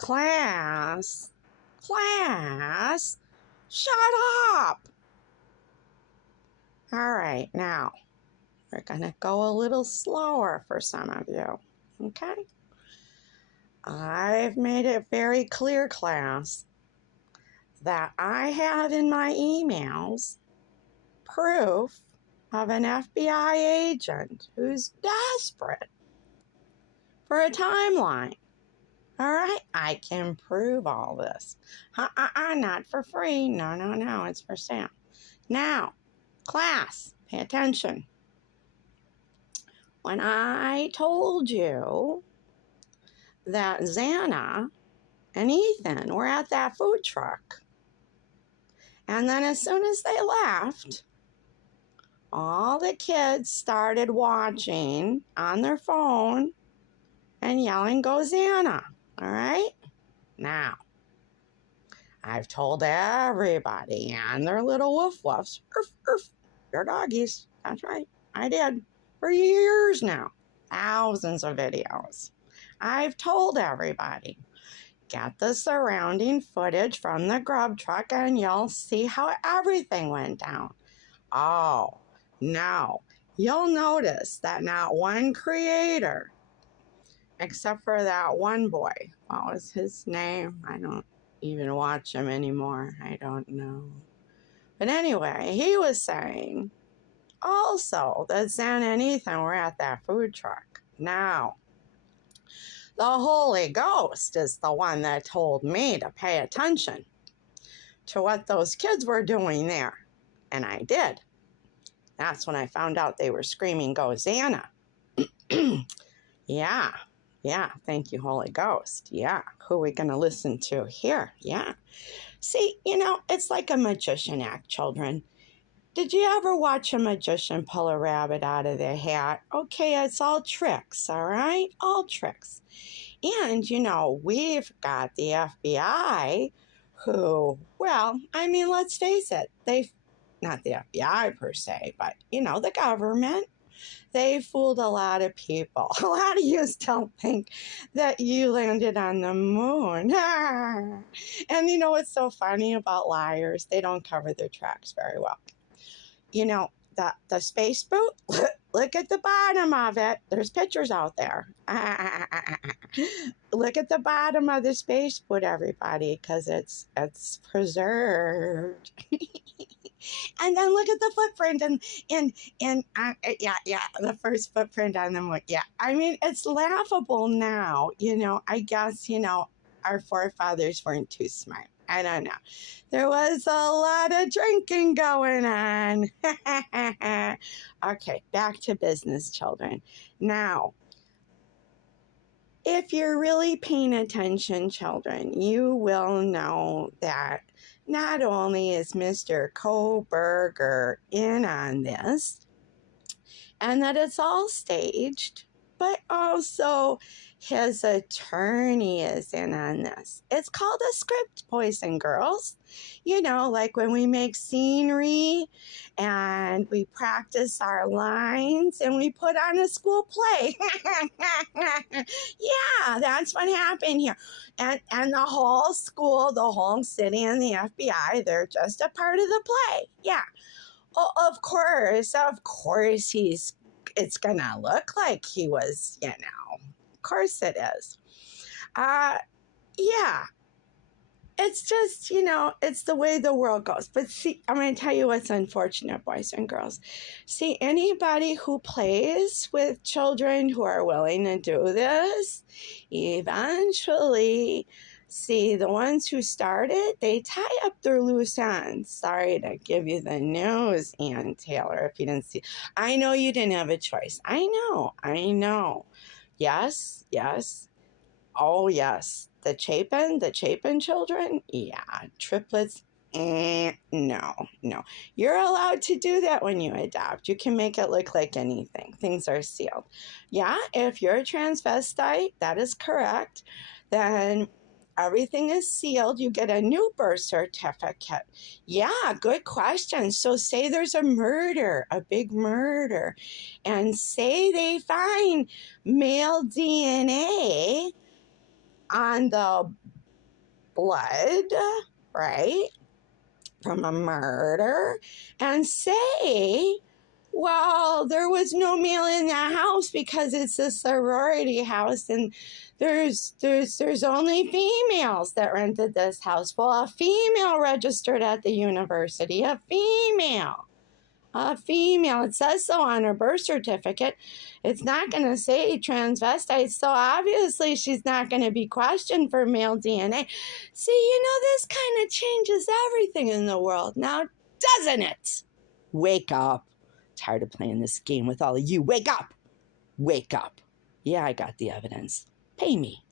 Class, shut up. All right, now we're going to go a little slower for some of you, okay? I've made it very clear, class, that I have in my emails proof of an FBI agent who's desperate for a timeline. All right, I can prove all this. Not for free. No, it's for sale. Now, class, pay attention. When I told you that Xana and Ethan were at that food truck, and then as soon as they left, all the kids started watching on their phone and yelling, "Go Xana!" All right? Now, I've told everybody and their little woof woofs, they're doggies. That's right. I did. For years now. Thousands of videos. I've told everybody. Get the surrounding footage from the grub truck and you'll see how everything went down. Oh, no. You'll notice that not one creator, except for that one boy. What was his name? I don't even watch him anymore. I don't know. But anyway, he was saying also that Xana and Ethan were at that food truck. Now, the Holy Ghost is the one that told me to pay attention to what those kids were doing there. And I did. That's when I found out they were screaming, "Go Xana." Yeah, thank you, Holy Ghost. Yeah, who are we going to listen to here? Yeah. See, it's like a magician act, children. Did you ever watch a magician pull a rabbit out of their hat? Okay, it's all tricks, all right? All tricks. And, we've got the FBI who, let's face it, not the FBI per se, but, the government. They fooled a lot of people. A lot of you still think that you landed on the moon. And what's so funny about liars? They don't cover their tracks very well. The space boot, look at the bottom of it. There's pictures out there. Look at the bottom of the space boot, everybody, because it's preserved. And then look at the footprint and the first footprint on the moon. Yeah, it's laughable now. I guess, our forefathers weren't too smart. I don't know. There was a lot of drinking going on. Okay, back to business, children. Now, if you're really paying attention, children, you will know that not only is Mr. Kohberger in on this, and that it's all staged, but also his attorney is in on this. It's called a script, boys and girls. Like when we make scenery and we practice our lines and we put on a school play. Yeah, that's what happened here. And the whole school, the whole city, and the FBI, they're just a part of the play. Yeah. Oh, of course, it's going to look like he was, Of course it is. Yeah. It's just, it's the way the world goes. But see, I'm going to tell you what's unfortunate, boys and girls. See, anybody who plays with children who are willing to do this, eventually, see, the ones who started, they tie up their loose ends. Sorry to give you the news, Ann Taylor, if you didn't see. I know you didn't have a choice. I know. Yes. Oh, yes. The Chapin children? Yeah. Triplets? No. You're allowed to do that when you adopt. You can make it look like anything. Things are sealed. Yeah, if you're a transvestite, that is correct. Then everything is sealed. You get a new birth certificate. Yeah, good question. So say there's a murder, a big murder, and say they find male DNA on the blood, right, from a murder and say, well, there was no male in that house because it's a sorority house and there's only females that rented this house. Well, a female registered at the university, a female. It says so on her birth certificate. It's not going to say transvestite, so obviously she's not going to be questioned for male DNA. See, this kind of changes everything in the world now, doesn't it? Wake up. Tired of playing this game with all of you. Wake up. Wake up. Yeah, I got the evidence. Pay me.